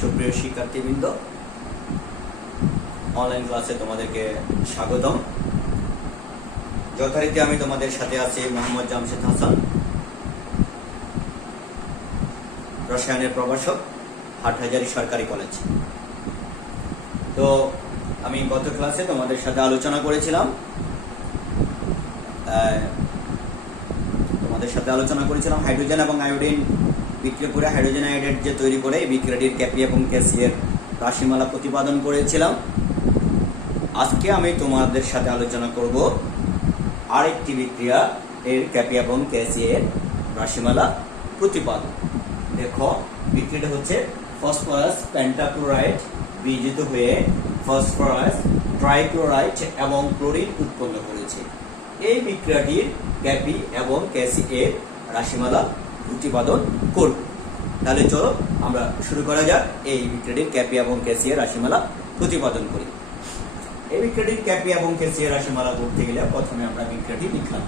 সুপ্রিয় শিক্ষার্থীবৃন্দ, অনলাইন ক্লাসে তোমাদেরকে স্বাগতম। যথারীতি আমি তোমাদের সাথে আছি মোহাম্মদ জামশেদ হাসান, রসায়নের প্রভাষক, হাটহাজারী সরকারি কলেজ। তো আমি গত ক্লাসে তোমাদের সাথে আলোচনা করেছিলাম হাইড্রোজেন এবং আয়োডিন বিক্রিয়া করে হাইড্রোজেন আয়োডাইড যে তৈরি করে এই বিক্রিয়াটির ক্যাপি এবং ক্যাসিয়ের রাশিমালা প্রতিপাদন করেছিলাম। আজকে আমি তোমাদের সাথে আলোচনা করব আরেকটি বিক্রিয়া এর ক্যাপি এবং ক্যাসিয়ের রাশিমালা প্রতিপাদন। দেখো, বিক্রিয়াটা হচ্ছে ফসফরাস পেন্টাক্লোরাইড বিয়োজিত হয়ে ফসফরাস ট্রাইক্লোরাইড এবং ক্লোরিন উৎপন্ন করেছে। এই বিক্রিয়াটির ক্যাপি এবং ক্যাসিয়ের রাশিমালা প্রতিপাদন করব। তাহলে চলো আমরা শুরু করা যাক। এই বিক্রিয়াটির ক্যাপি এবং ক্যাসিয়ের রাশিমালা প্রতিপাদন করি। এই বিক্রিয়াটির ক্যাপি এবং ক্যাসিয়ের রাশিমালা করতে গেলে প্রথমে আমরা বিক্রিয়াটি লিখলাম।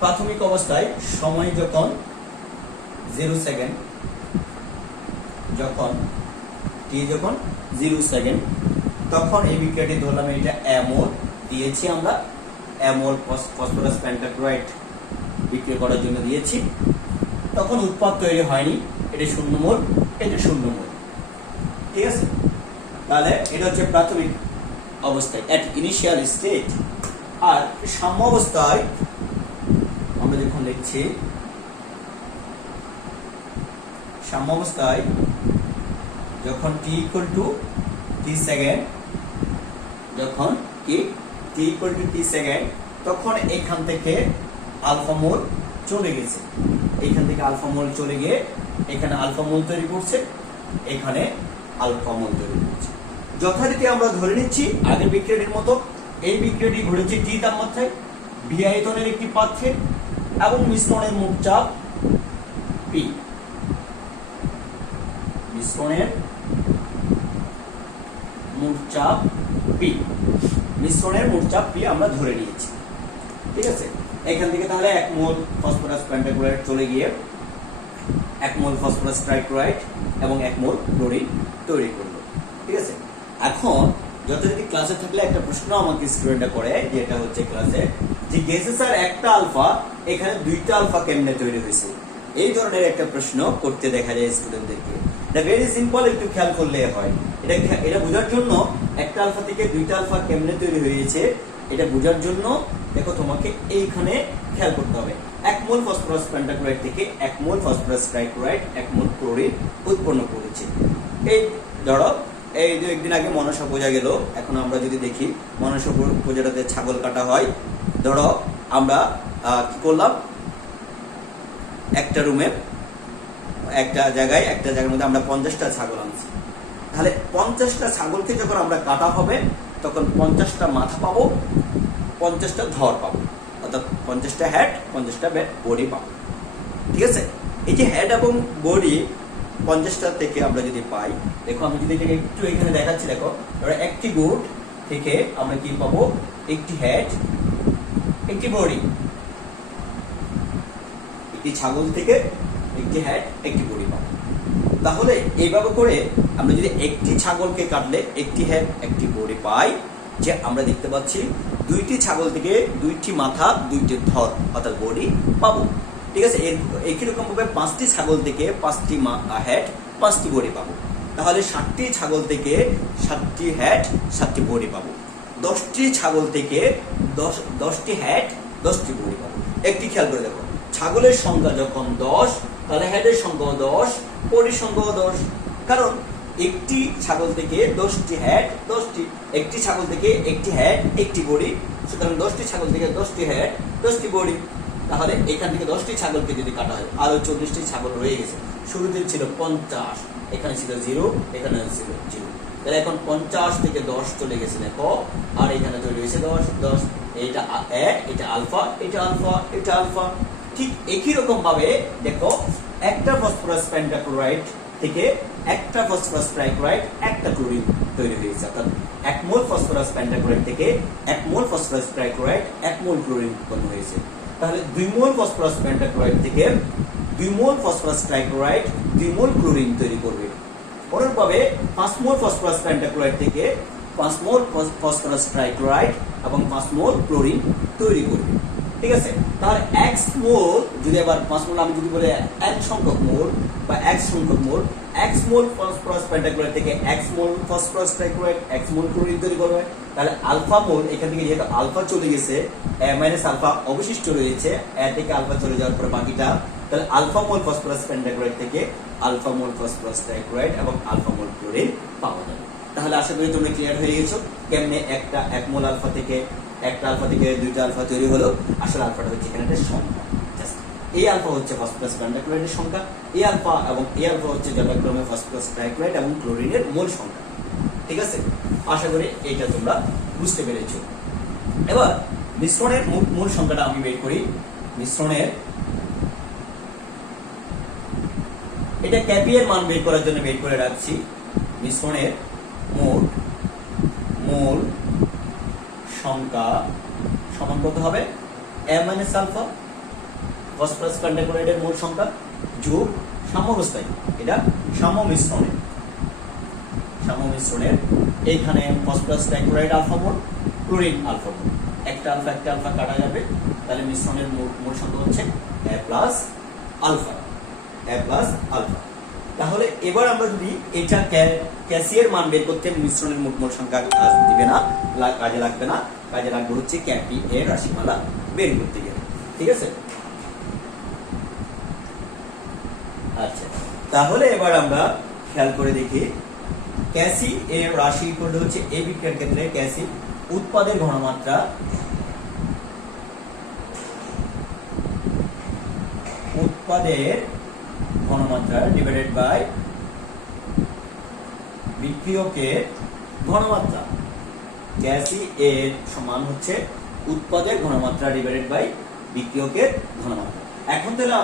প্রাথমিক অবস্থায় সময় যখন 0 সেকেন্ড, যখন t যখন 0 সেকেন্ড, তখন এই বিক্রিয়াটি ধরলাম এটা অ্যামোল দিয়েছি, আমরা অ্যামোল ফসফরাস পেন্টাক্লোরাইড বিক্রিয়া করার জন্য দিয়েছি। তখন উৎপাদ তৈরি হয়নি, এটা 0 মোল, এটা 0 মোল। ঠিক আছে, তাহলে এটা হচ্ছে প্রাথমিক অবস্থায়, এট ইনিশিয়াল স্টেজ। আর সাম্য অবস্থায় আমরা যখন লিখছি, সাম্য অবস্থায় যখন t equal to t second, যখন t equal to t second, তখন এখান থেকে আলফা মোল চলে গেছে। এখান থেকে আলফা মোল চলে গিয়ে এখানে আলফা মোল তৈরি করছে, এখানে আলফা মোল তৈরি করছে। যথারীতি আমরা ধরে নিচ্ছি আগের বিক্রিয়াটির মতো এই বিক্রিয়াটি ঘটেছে t তাপমাত্রায় ভি আয়তনের একটি পাত্রে এবং মিশ্রণের মোট চাপ p। মিশ্রণের মোট চাপ p, মিশ্রণের মোট চাপ p আমরা ধরে নিয়েছি। ঠিক আছে, এখান থেকে তাহলে 1 মোল ফসফরাস পেন্টাক্লোরাইড চলে গিয়ে 1 মোল ফসফরাস ট্রাইক্লোরাইড এবং 1 মোল ক্লোরিন তৈরি করলো। ঠিক আছে, এখন যথারীতি ক্লাসে থাকলে একটা প্রশ্ন আমাকে স্টুডেন্টরা করে, যেটা হচ্ছে ক্লাসে যে গেছে স্যার একটা আলফা, এখানে 2টা আলফা কেমনে তৈরি হয়েছে? এই ধরনের একটা প্রশ্ন করতে দেখা যায় স্টুডেন্টদেরকে। এটা ভেরি সিম্পল, একটু খেয়াল করলে হয়। এটা বোঝার জন্য একটা আলফা থেকে 2টা আলফা কেমনে তৈরি হয়েছে এটা বোঝার জন্য দেখো তোমাকে এইখানে খেয়াল করতে হবে। 1 মোল ফসফরাস পেন্টাক্লোরাইড থেকে 1 মোল ফসফরাস ট্রাইক্লোরাইড 1 মোল ক্লোরিন উৎপন্ন করেছে। এই ধরো এই যে একদিন আগে মনসা পূজা গেল, এখন আমরা যদি দেখি মনসা পূজাটাতে ছাগল কাটা হয়। ধরো আমরা কি করলাম, একটা রুমে একটা জায়গার মধ্যে আমরা 50টা ছাগল আনছি। তাহলে 50টা ছাগলকে যখন আমরা কাটা হবে তখন 50টা মাথা পাবো, 50টা ধর পাবো, অর্থাৎ 50টা হেড 50টা বডি পাবো। ঠিক আছে, এই যে হেড এবং বডি 50টা থেকে আমরা যদি পাই, দেখো আমি যদি একটু এখানে দেখাচ্ছি, দেখো একটি গুড থেকে আমরা কি পাবো, একটি হেড একটি বডি। একটি ছাগল থেকে একটি হেড একটি বডি পাবো। তাহলে এইভাবে করে আমরা যদি একটি ছাগলকে কাটলে একটি হেড একটি বডি পাই, যে আমরা দেখতে পাচ্ছি 2টি ছাগল থেকে 2টি মাথা 2টি ধর অর্থাৎ বডি পাবো। ঠিক আছে, একই রকম ভাবে 5টি ছাগল থেকে 5টি হেড 5টি বডি পাবো। তাহলে 7টি ছাগল থেকে 7টি হেড 7টি বডি পাবো। 10টি ছাগল থেকে 10টি হেড 10টি বডি পাবো। একটি খেয়াল করে দেখো, ছাগলের সংখ্যা যখন 10, তাহলে হেডের সংখ্যাও 10, বডির সংখ্যাও 10। কারণ একটি ছাগল থেকে 10টি হেড 10টি, একটি ছাগল থেকে একটি হেড একটি বডি, সুতরাং 10টি ছাগল থেকে 10টি হেড 10টি বডি। তাহলে এখান থেকে 10টি ছাগলকে যদি কাটা হয়, আরো 40টি ছাগল রয়ে গেছে। শুরুতে ছিল 50, এখানে ছিল 0, এখানে ছিল 0। তাহলে এখন 50 থেকে 10 চলে গেছে দেখো, আর এখানে তৈরি হয়েছে 10 10। এটা 1, এটা আলফা, এটা আলফা, এটা আলফা। ঠিক একই রকম ভাবে দেখো, একটা ফসফরাস পেন্টাক্লোরাইড থেকে একটা ফসফরাস ট্রাইক্লোরাইড একটা ক্লোরিন তৈরি হয়েছে, অর্থাৎ 1 মোল ফসফরাস পেন্টাক্লোরাইড থেকে 1 মোল ফসফরাস ট্রাইক্লোরাইড 1 মোল ক্লোরিন উৎপন্ন হয়েছে। তাহলে 2 মোল ফসফরাস পেন্টাক্লোরাইড থেকে 2 মোল ফসফরাস ট্রাইক্লোরাইড 2 মোল ক্লোরিন তৈরি করবে। অনুরূপভাবে 5 মোল ফসফরাস পেন্টাক্লোরাইড থেকে 5 মোল ফসফরাস ট্রাইক্লোরাইড এবং 5 মোল ক্লোরিন তৈরি করবে। ঠিক আছে, তাহলে x মোল যদি আবার 5 মোল আমি যদি বলে n সংখ্যক মোল বা x সংখ্যক মোল, x মোল ফসফরাস পেন্টাক্লোরাইড থেকে x মোল ফসফরাস ট্রাইক্লোরাইড x মোল ক্লোরিন তৈরি করবে। তাহলে আলফা মোল এখান থেকে যেহেতু আলফা চলে গেছে, মাইনাস আলফা অবশিষ্ট রয়েছে, এ থেকে আলফা চলে যাওয়ার পরে বাকিটা, তাহলে আলফা মোল ফসফরাস পেন্টাক্লোরাইড থেকে আলফা মোল ফসফরাস ট্রাইক্লোরাইড এবং আলফা মোল ক্লোরিন পাওয়া যাবে। তাহলে আশা করি তোমরা ক্লিয়ার হয়ে গেছো কেমনে একটা 1 মোল আলফা থেকে একটা আলফা থেকে 2টা আলফা তৈরি হলো। আসলে আলফাটা হচ্ছে এখানে একটা সংখ্যা, জাস্ট এই আলফা হচ্ছে ফসফরাস পেন্টাক্লোরাইডের সংখ্যা, এই আলফা এবং এই আলফা হচ্ছে যথাক্রমে ফসফরাস ট্রাইক্লোরাইড এবং ক্লোরিনের মোল সংখ্যা। ঠিক আছে, আশা করি এইটা তোমরা বুঝতে পেরেছো। এবার মিশ্রণের মোল সংখ্যাটা আমি বের করি। মিশ্রণের এটা ক্যাপিএর মান বের করার জন্য বের করে রাখছি। মিশ্রণের মোল সংখ্যা সমান কত হবে? a মাইনাস আলফা ফসফরাস পেন্টাক্লোরাইডের মোল সংখ্যা যোগ সাম্যাবস্থায়, এটা সাম্য মিশ্রণের এইখানে ফসফরাস ট্রাইক্লোরাইড আলফা মোল, ক্লোরিন আলফা মোল, একটা আলফা কাটা যাবে, তাহলে মিশ্রণের মোল সংখ্যা হচ্ছে a প্লাস আলফা। তাহলে এবার আমরা যদি এটা ক্যাসিয়ের মান বের করতে মিশ্রণের মোল সংখ্যা কাজ দিবে না, কাজে লাগবে না, কাজে লাগবে হচ্ছে ক্যাপি এর রাশিমালা বের করতে গেলে। ঠিক আছে, আচ্ছা তাহলে এবার আমরা খেয়াল করে দেখি ক্যাসি এর রাশি ইকুয়াল হচ্ছে এই বিক্রিয়ার ক্ষেত্রে ক্যাসি উৎপাদের ঘনমাত্রা ডিভাইডেড বাই বিক্রিয়কের ঘনমাত্রা। ক্যাসি এর সমান হচ্ছে উৎপাদের ঘনমাত্রা ডিভাইডেড বাই বিক্রিয়কের ঘনমাত্রা। এখন তাহলে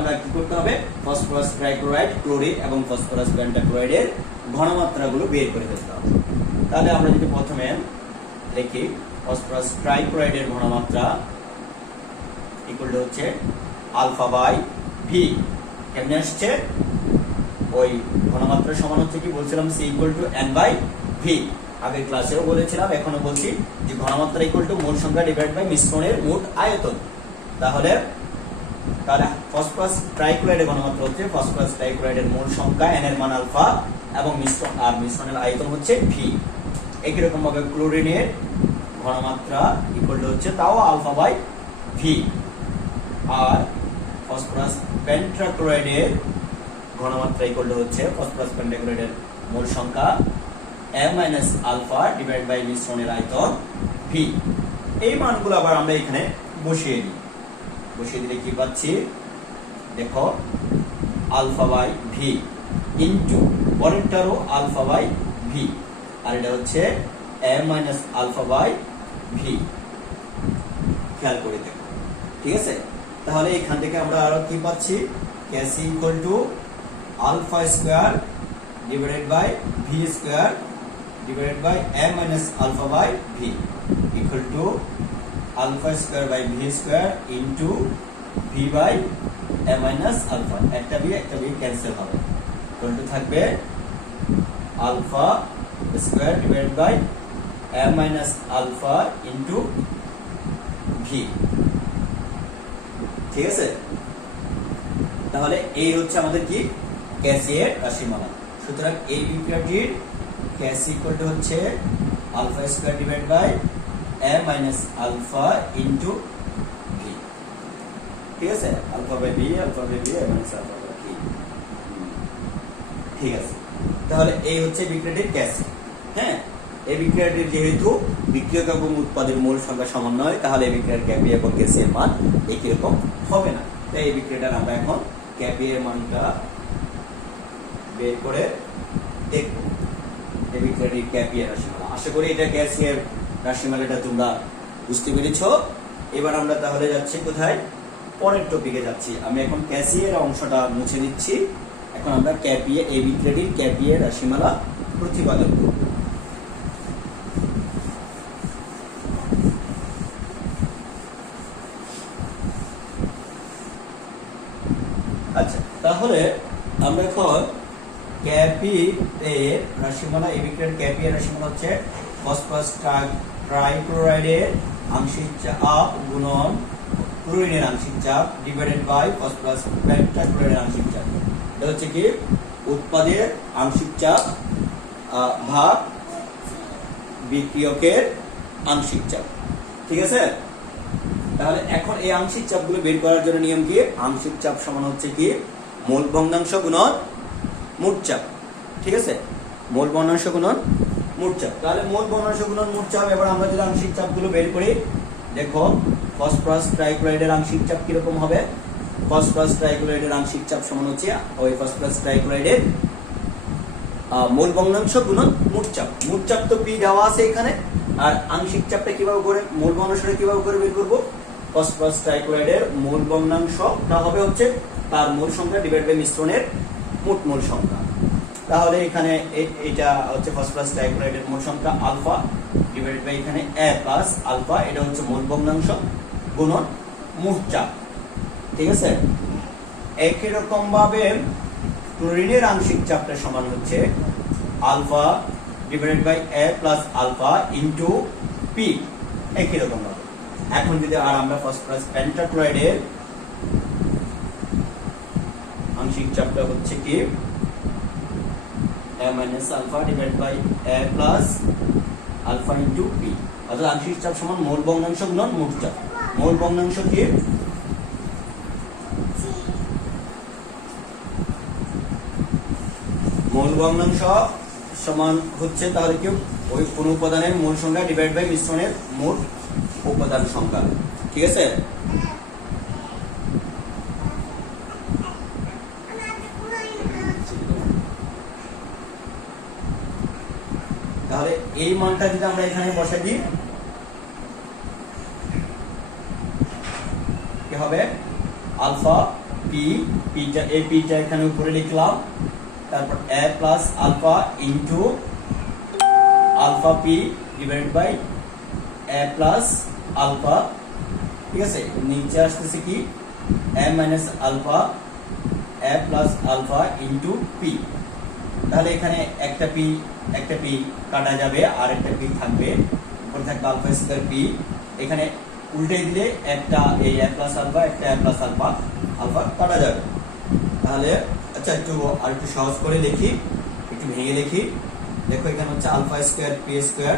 আমরা কি করতে হবে? ফসফরাস ট্রাইক্লোরাইড, ক্লোরিন এবং ফসফরাস পেন্টাক্লোরাইডের ঘনমাত্রাগুলো বের করে ফেলতে হবে। তাহলে আমরা যদি প্রথমে লিখি ফসফরাস ট্রাইক্লোরাইডের ঘনমাত্রা ইকুয়াল টু হচ্ছে আলফা বাই ভি। কেমনে আসছে? ওই ঘনমাত্রা সমান হচ্ছে কি বলছিলাম, C equal to N by V. আগের ক্লাসেও বলেছিলাম, এখনো বলছি যে ঘনমাত্রা ইকুয়াল টু মোল সংখ্যা ডিভাইড বাই মিশ্রণের মোট আয়তন। তাহলে ফসফরাস ট্রাইক্লোরাইডের ঘনমাত্রা হচ্ছে ফসফরাস ট্রাইক্লোরাইডের মোল সংখ্যা এন এর মান আলফা এবং মিশ্রণের আয়তন হচ্ছে ভি। একই রকম ভাবে ক্লোরিনের ঘনমাত্রা ইকুয়াল টু হচ্ছে তাও আলফা বাই ভি। আর ফসফরাস পেন্টাক্লোরাইডের ঘনমাত্রা ইকুয়াল টু হচ্ছে ফসফরাস পেন্টাক্লোরাইডের মোল সংখ্যা m minus alpha divide by মিশ্রণের আয়তন ভি। এই মানগুলো আবার আমরা এখানে বসিয়ে দিলে কি পাচ্ছি দেখো, আলফা বাই ভি ইনটু পরেরটারও আলফা বাই ভি, আর এটা হচ্ছে m minus alpha by V. খেয়াল করে দেখো, ঠিক আছে। তাহলে এখান থেকে আমরা আরো কি পাচ্ছি? K C equal to alpha square divided by V square divided by m minus alpha by v equal to alpha square by v square into v by m minus alpha। একটা v ক্যান্সেল হবে, equal to থাকবে alpha square divided by m minus alpha into v। ঠিক আছে, তাহলে এই হচ্ছে আমাদের কি ক্যাসিয়ের রাশিমালা। সুতরাং এই বিক্রিয়াটির ক্যাসি ইকুয়াল টু হচ্ছে alpha square divide by m minus alpha into v। ঠিক আছে, alpha by v m minus alpha by v। ঠিক আছে, তাহলে এই হচ্ছে বিক্রিয়াটির ক্যাসি। হ্যাঁ, এই বিক্রিয়াটির যেহেতু বিক্রিয়ক এবং উৎপাদের মোল সংখ্যা সমান নয়, তাহলে এই বিক্রিয়ার ক্যাপি এবং ক্যাসি এর মান একই রকম হবে না। তাই এই বিক্রিয়াটার আমরা এখন ক্যাপি এর মানটা বের করে দেখব। এই বিক্রিয়াটির ক্যাপি এর রাশিমালা, আশা করি এটা ক্যাসি এর রাশিমালাটা তোমরা বুঝতে পেরেছো। এবার আমরা তাহলে যাচ্ছি কোথায়? পরের টপিকে যাচ্ছি। আমি এখন ক্যাসি এর অংশটা মুছে দিচ্ছি, এখন আমরা ক্যাপিএ এই বিক্রিয়াটির ক্যাপিএ রাশিমালা প্রতিপাদন করব। আচ্ছা, তাহলে আমরা এখন ক্যাপি এর রাশিমালা এই বিক্রিয়ার ক্যাপি এর রাশিমালা হচ্ছে ফসফরাস ট্রাইক্লোরাইডের আংশিক চাপ গুণন ক্লোরিনের আংশিক চাপ ডিভাইডেড বাই ফসফরাস পেন্টাক্লোরাইডের আংশিক চাপ। এটা হচ্ছে কি উৎপাদের আংশিক চাপ ভাগ বিক্রিয়কের আংশিক চাপ। ঠিক আছে, তাহলে এখন এই আংশিক চাপগুলো বের করার জন্য নিয়ম কি? আংশিক চাপ সমান হচ্ছে কি মোল ভগ্নাংশ গুণন মোট চাপ। ঠিক আছে, মোল ভগ্নাংশ গুণন মোট চাপ। তাহলে মোল ভগ্নাংশ গুণন মোট চাপ। এবার আমরা যদি আংশিক চাপগুলো বের করি, দেখো ফসফরাস ট্রাইক্লোরাইডের আংশিক চাপ কিরকম হবে? ফসফরাস ট্রাইক্লোরাইডের আংশিক চাপ সমান হচ্ছে ওই ফসফরাস ট্রাইক্লোরাইডের মোল ভগ্নাংশ গুণন মোট চাপ। মোট চাপ তো পি দেওয়া আছে এখানে, আর আংশিক চাপটা কিভাবে করে মোল ভগ্নাংশটা কিভাবে করে বের করব? ফসফরাস ট্রাইক্লোরাইডের মোল ভগ্নাংশটা হবে হচ্ছে তার মোল সংখ্যা ডিভাইড বাই মিশ্রণের মোট মোল সংখ্যা। তাহলে এখানে এটা হচ্ছে ফসফরাস ট্রাইক্লোরাইডের মোল সংখ্যা আলফা ডিভাইড বাই এখানে A প্লাস আলফা, এটা হচ্ছে মোল ভগ্নাংশ গুণন মোট চাপ। ঠিক আছে, একই রকম ভাবে ক্লোরিনের আংশিক চাপটা সমান হচ্ছে alpha divided by A plus alpha into P, একই রকম ভাবে। এখন যদি আর আমরা ফসফরাস পেন্টাক্লোরাইডের আংশিক চাপটা হচ্ছে কি A minus alpha divided by A plus alpha into P, অর্থাৎ আংশিক চাপ সমান মোল ভগ্নাংশ গুণন মোট চাপ। মোল ভগ্নাংশ কি? মোল ভগ্নাংশ সমান হচ্ছে তাহলে কি ওই কোন উপাদানের মোল সংখ্যা ডিভাইড বাই মিশ্রণের মোট উপাদান সংখ্যা। ঠিক আছে, তাহলে এই মানটা যদি আমরা এখানে বসাই দিই কি হবে? আলফা পি, পিটা এই পিটা এখানে উপরে লিখলাম, তারপর A plus alpha into alpha P divide by A plus alpha. ঠিক আছে, নিচে আসতেছে কি A minus alpha A plus alpha into P. তাহলে এখানে একটা পি কাটা যাবে আর একটা পি থাকবে, উপরে থাকবে আলফা স্কয়ার পি। এখানে উল্টে দিলে একটা এই A প্লাস আলফা একটা A প্লাস আলফা আলফা কাটা যাবে। তাহলে আচ্ছা আর একটু সহজ করে লিখি, একটু ভেঙে লিখি। দেখো এখানে হচ্ছে alpha square P square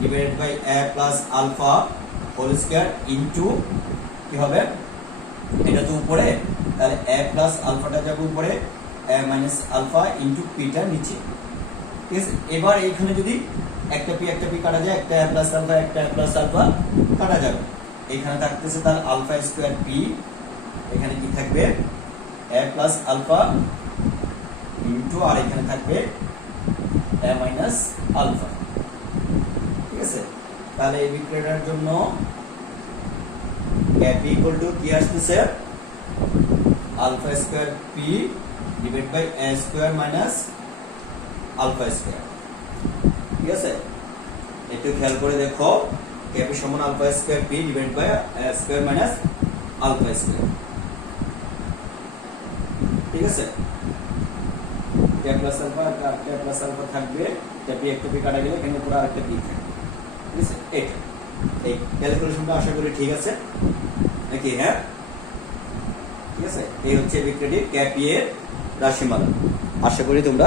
divided by A plus alpha whole square into কি হবে? এটা তো উপরে, তাহলে A প্লাস আলফাটা যাবে উপরে, A মাইনাস আলফা ইনটু পিটা নিচে। ঠিক আছে, এবার এখানে যদি একটা পি কাটা যায়, একটা A প্লাস আলফা একটা A প্লাস আলফা কাটা যাবে। এখানে থাকতেছে তাহলে আলফা স্কয়ার পি, এখানে কি থাকবে A প্লাস আলফা ইনটু আর এখানে থাকবে A মাইনাস আলফা। ঠিক আছে, তাহলে এই বিক্রিয়াটার জন্য P ইকুয়াল টু কি আসতেছে? Alpha square P divide by A square minus alpha square. ঠিক আছে, একটু খেয়াল করে দেখো, P সমান alpha square P divide by A square minus alpha square. ঠিক আছে, K প্লাস আলফা আর K প্লাস আলফা থাকবে, একটা পি কাটা গেলে এখানে পুরো আরেকটা পি থাকবে। ঠিক আছে, এই ক্যালকুলেশনটা আশা করি ঠিক আছে নাকি? হ্যাঁ, ঠিক আছে, এই হচ্ছে বিক্রিয়াটির ক্যাপি এর রাশিমালা। আশা করি তোমরা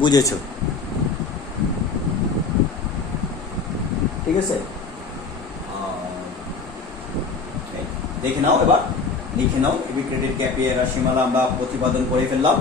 বুঝেছো। ঠিক আছে, দেখে নাও, এবার লিখে নাও। এই বিক্রিয়াটির ক্যাপি এর রাশিমালা আমরা প্রতিপাদন করে ফেললাম।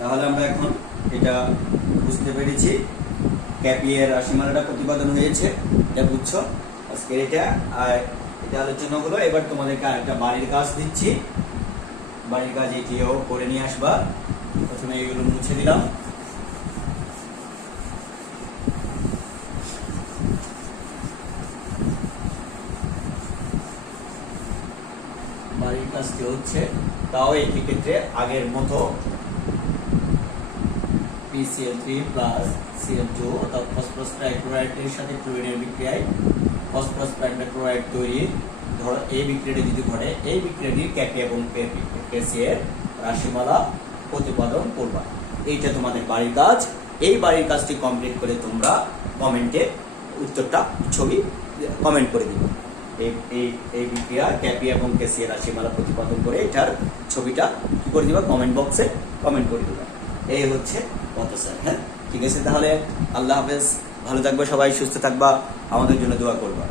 তাহলে আমরা এখন এটা বুঝতে পেরেছি। ক্যাপি এর রাশিমালাটা প্রতিপাদন হয়েছে, এটা বুঝছো। আজকে এটা আলোচনা হলো। এবার তোমাদেরকে আরেকটা বাড়ির কাজ দিচ্ছি। বাড়ির কাজ এটিও করে নিয়ে আসবা। প্রথমে এগুলো মুছে দিলাম। বাড়ির কাজটি হচ্ছে, তাও এই ক্ষেত্রে আগের মতো PCl3 প্লাস Cl2 অর্থাৎ ফসফরাস ট্রাইক্লোরাইডের সাথে ক্লোরিনের বিক্রিয়ায় ফসফরাস পেন্টাক্লোরাইড তৈরি। ধরো এই বিক্রিয়াটি যদি ঘটে, এই বিক্রিয়াটির ক্যাপি এবং কেসি এর রাশিমালা প্রতিপাদন করবা। এইটা তোমাদের বাড়ির কাজ। এই বাড়ির কাজটি কমপ্লিট করে তোমরা কমেন্টে উত্তরটা ছবি কমেন্ট করে দিবে। এই বিক্রিয়া ক্যাপি এবং কেসি এর রাশিমালা প্রতিপাদন করে এটার ছবিটা কি করে দিবা, কমেন্ট বক্সে কমেন্ট করে দিবা। এই হচ্ছে কথা স্যার। হ্যাঁ, ঠিক আছে, তাহলে আল্লাহ হাফেজ। ভালো থাকবে সবাই, সুস্থ থাকবা, আমাদের জন্য দোয়া করবা।